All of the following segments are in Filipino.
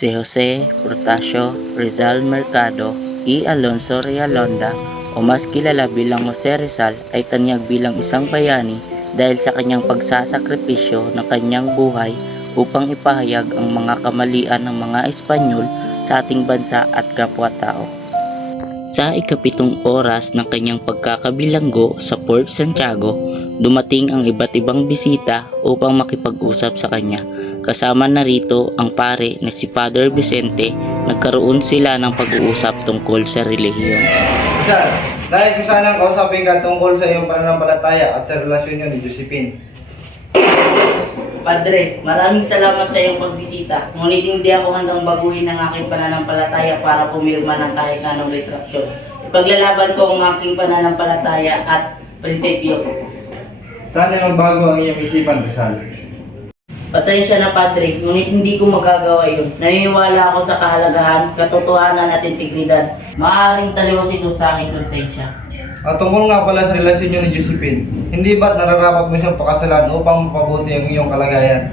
Si Jose Portasio Rizal Mercado y Alonso Realonda o mas kilala bilang Jose Rizal ay tanyag bilang isang bayani dahil sa kanyang pagsasakripisyo ng kanyang buhay upang ipahayag ang mga kamalian ng mga Espanyol sa ating bansa at kapwa-tao. Sa ikapitong oras ng kanyang pagkakabilanggo sa Port Santiago, dumating ang iba't ibang bisita upang makipag-usap sa kanya. Kasama na rito ang pare na si Father Vicente. Nagkaroon sila ng pag-uusap tungkol sa relihiyon. Sir, nais ko sanang kausapin ka tungkol sa iyong pananampalataya at sa relasyon niyo ni Josephine. Padre, maraming salamat sa iyong pagbisita. Ngunit hindi ako handang baguhin ang aking pananampalataya para pumirma ng kahit anong retraksyon. Ipaglalaban ko ang aking pananampalataya at prinsipyo. Sana magbago ang iyong isipan, Rizal. Pasensya na, Padre, ngunit hindi ko magagawa yun. Naniniwala ako sa kahalagahan, katotohanan at integridad. Maaaring taliwas ito sa aking konsensya. At tungkol nga pala sa relasyon niyo ni Josephine, hindi ba't nararapat mo siyang pakasalan upang mapabuti ang iyong kalagayan?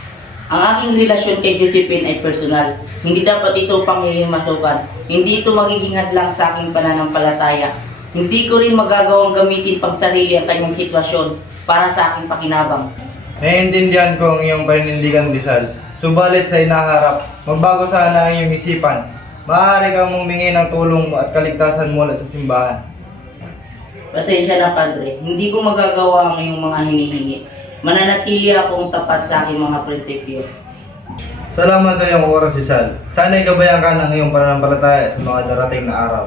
Ang aking relasyon kay Josephine ay personal. Hindi dapat ito panghihimasukan. Hindi ito magiging hadlang sa aking pananampalataya. Hindi ko rin magagawang gamitin pang sarili ang kanyang sitwasyon para sa aking pakinabang. Naiintindihan ko ang iyong paninindigan, Rizal. Subalit sa inaharap, magbago sana ang iyong isipan. Maaari kang humingi ng tulong at kaligtasan mula sa simbahan. Pasensya na, Padre. Hindi ko magagawa ang iyong mga hinihingi. Mananatili akong tapat sa aking mga prinsipyo. Salamat sa iyong oras, Rizal. Sana'y gabayan ka ng iyong pananampalataya sa mga darating na araw.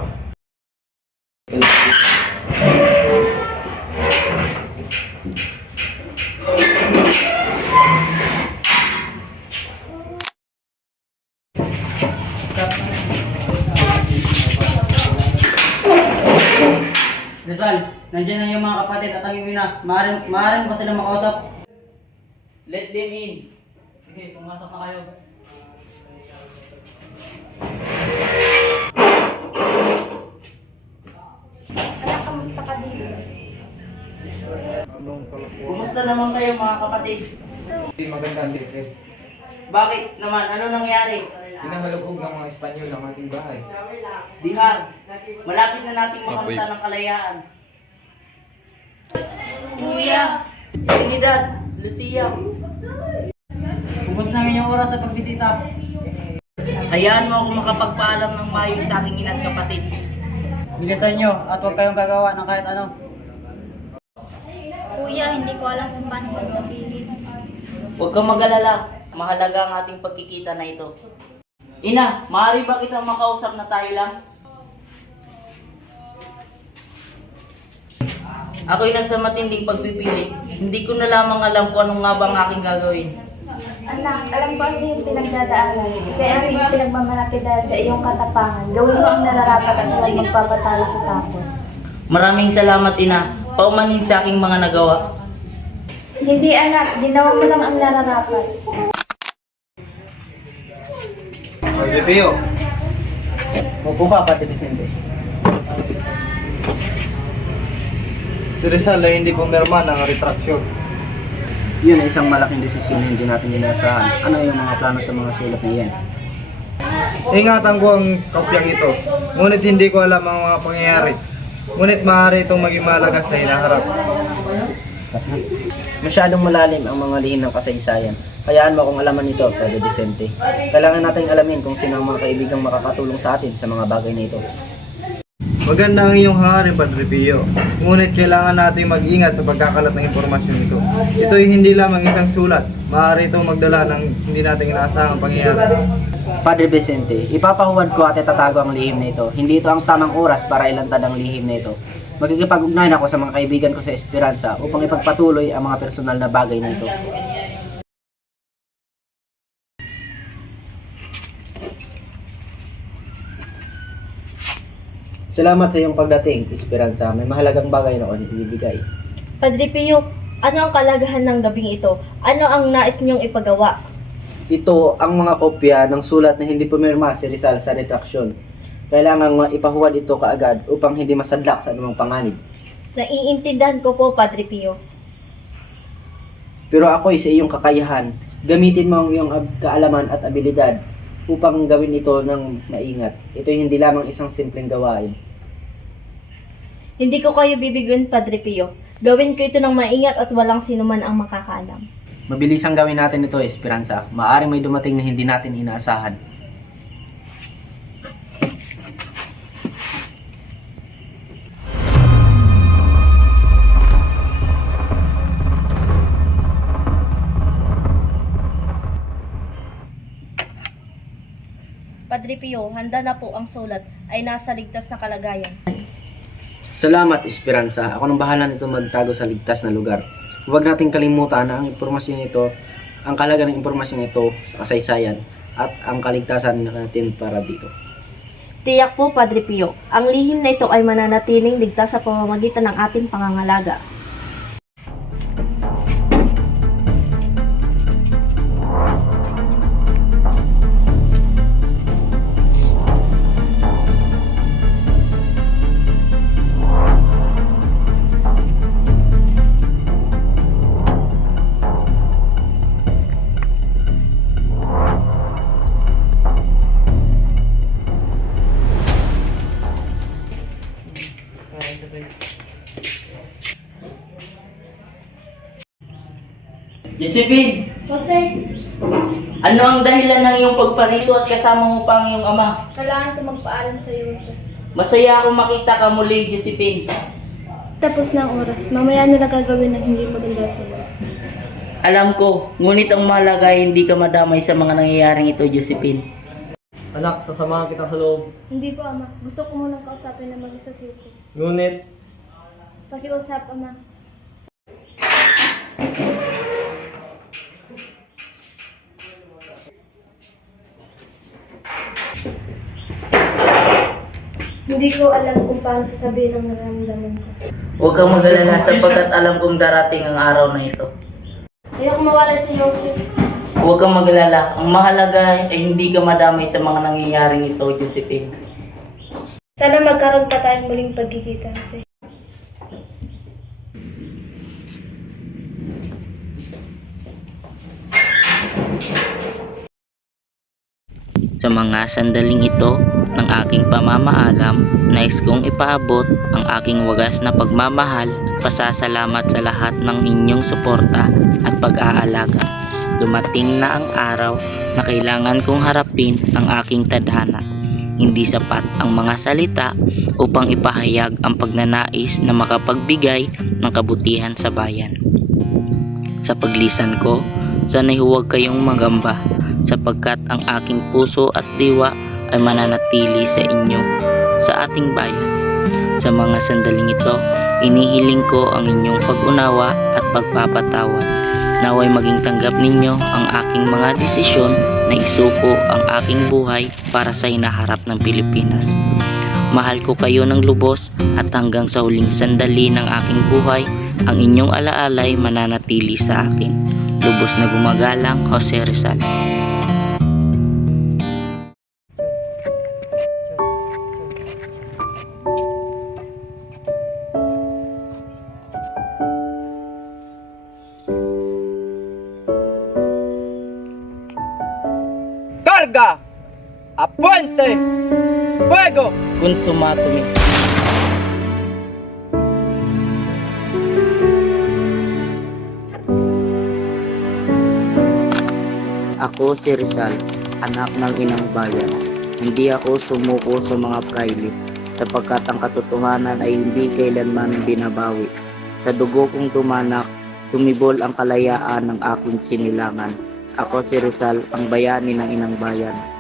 Rizal, nandiyan na yung mga kapatid at ang iyong ina. Maaari mo ba sila makausap? Let them in. Sige, pumasok na kayo. Anak, kamusta ka dito? Kumusta naman kayo, mga kapatid? Hindi magandang libre. Bakit naman? Ano nangyari? Pinahalugog ng mga Espanyol ang ating bahay. Dihan, malapit na nating makamta ng kalayaan. Kuya! Trinidad, Lucia, Kumusta ang inyong oras sa pagbisita? hayaan mo ako makapagpaalam ng maayos sa aking ina't kapatid. Bilisan nyo at huwag kayong gagawa ng kahit ano. Kuya, hindi ko alam kung paano sasabihin. Huwag kang mag-alala, mahalaga ang ating pagkikita na ito. Ina, maaari ba kitang makausap na tayo lang? Ako'y nasa matinding pagpipili. Hindi ko na lamang alam kung anong nga ba ang aking gagawin. Anak, alam ko ano yung pinagdadaanan. Kaya ang iyong pinagmamalaki dahil sa iyong katapangan. Gawin mo ang nararapat at huwag magpapatalo sa takot. Maraming salamat, Ina. Paumanhin sa aking mga nagawa. Hindi anak, ginawa mo lang ang nararapat. Jose Pio, Opo ba, Padre Vicente? si Rizal ay hindi pumirma ng retraksyon. Yun ay isang malaking desisyon na hindi natin inaasahan. Ano yung mga plano sa mga sulat na iyan? Ingatan ko ang kopyang ito, ngunit hindi ko alam ang mga pangyayari. Ngunit maaari itong maging mahalaga sa hinaharap. Masyadong malalim ang mga lihim ng kasaysayan. Hayaan mo akong alaman ito, Padre Vicente. Kailangan nating alamin kung sino ang mga kaibigang makakatulong sa atin sa mga bagay na ito. Maganda ang iyong hangarin, Padre Pio. Ngunit kailangan nating mag-ingat sa pagkakalat ng impormasyon nito. Ito ay hindi lamang isang sulat. Maaari itong magdala ng hindi nating inaasahang pangyayari. Padre Vicente, ipapahuwad ko at itatago ang lihim na ito. Hindi ito ang tamang oras para ilantad ang lihim na ito. Magkikipag-ugnayan ako sa mga kaibigan ko sa Esperanza upang ipagpatuloy ang mga personal na bagay na ito. Salamat sa iyong pagdating, Esperanza. May mahalagang bagay na ako ibibigay. Padre Pio, ano ang kalagahan ng gabing ito? Ano ang nais niyong ipagawa? Ito ang mga kopya ng sulat na hindi pumirma si Rizal sa retraksyon. Kailangan ipahuwad ito kaagad upang hindi masadlak sa anumang panganib. Naiintindihan ko po, Padre Pio. Pero ako'y sa iyong kakayahan. Gamitin mo ang iyong kaalaman at abilidad upang gawin ito ng maingat. Ito hindi lamang isang simpleng gawain. Hindi ko kayo bibigyan, Padre Pio. Gawin ko ito ng maingat at walang sinuman ang makakaalam. Mabilis ang gawin natin ito, Esperanza. Maaring may dumating na hindi natin inaasahan. Padre Pio, handa na po ang sulat ay nasa ligtas na kalagayan. Salamat, Esperanza. Ako nang bahala nito magtago sa ligtas na lugar. Huwag nating kalimutan na ang impormasyon nito, ang kahalaga ng impormasyon ito sa kasaysayan at ang kaligtasan natin para dito. Tiyak po, Padre Pio, ang lihim na ito ay mananatiling ligtas sa pamamagitan ng ating pangangalaga. Josephine, Jose, ano ang dahilan ng iyong pagparito at kasama mo pa ang iyong ama? kailangan ko magpaalam sa iyo, Jose. Masaya ako makita ka muli, Josephine. Tapos na ang oras. Mamaya nila gagawin ng hindi maganda sa iyo. Alam ko, ngunit ang mahalaga ay hindi ka madamay sa mga nangyayaring ito, Josephine. Anak, sasamahan kita sa loob. Hindi po, Ama. Gusto ko munang kausapin na mag-isa si Jose. Ngunit, Pakiusap, Ama. Hindi ko alam kung paano sasabihin ang nararamdaman ko. Huwag kang mag-alala sapagkat alam kong darating ang araw na ito. Ayoko mawala si Jose. Huwag kang mag-alala. Ang mahalaga ay hindi ka madamay sa mga nangyayaring ito, Josephine. Sana magkaroon pa tayong muling pagkikita, Jose. Sa mga sandaling ito ng aking pamamaalam, nais kong ipaabot ang aking wagas na pagmamahal at pasasalamat sa lahat ng inyong suporta at pag-aalaga. Dumating na ang araw na kailangan kong harapin ang aking tadhana. Hindi sapat ang mga salita upang ipahayag ang pagnanais na makapagbigay ng kabutihan sa bayan. Sa paglisan ko, sana'y huwag kayong magamba sapagkat ang aking puso at diwa ay mananatili sa inyo, sa ating bayan. Sa mga sandaling ito, inihiling ko ang inyong pag-unawa at pagpapatawad. Naway maging tanggap ninyo ang aking mga desisyon na isuko ang aking buhay para sa hinaharap ng Pilipinas. Mahal ko kayo ng lubos at hanggang sa huling sandali ng aking buhay, ang inyong alaalay mananatili sa akin. Lubos na gumagalang, Jose Rizal. Carga! Apuente! Fuego! Consumato Mix. Ako si Rizal, anak ng inang bayan. Hindi ako sumuko sa mga private, sapagkat ang katotohanan ay hindi kailanman binabawi. Sa dugo kong dumanak, sumibol ang kalayaan ng aking sinilangan. Ako si Rizal, ang bayani ng inang bayan.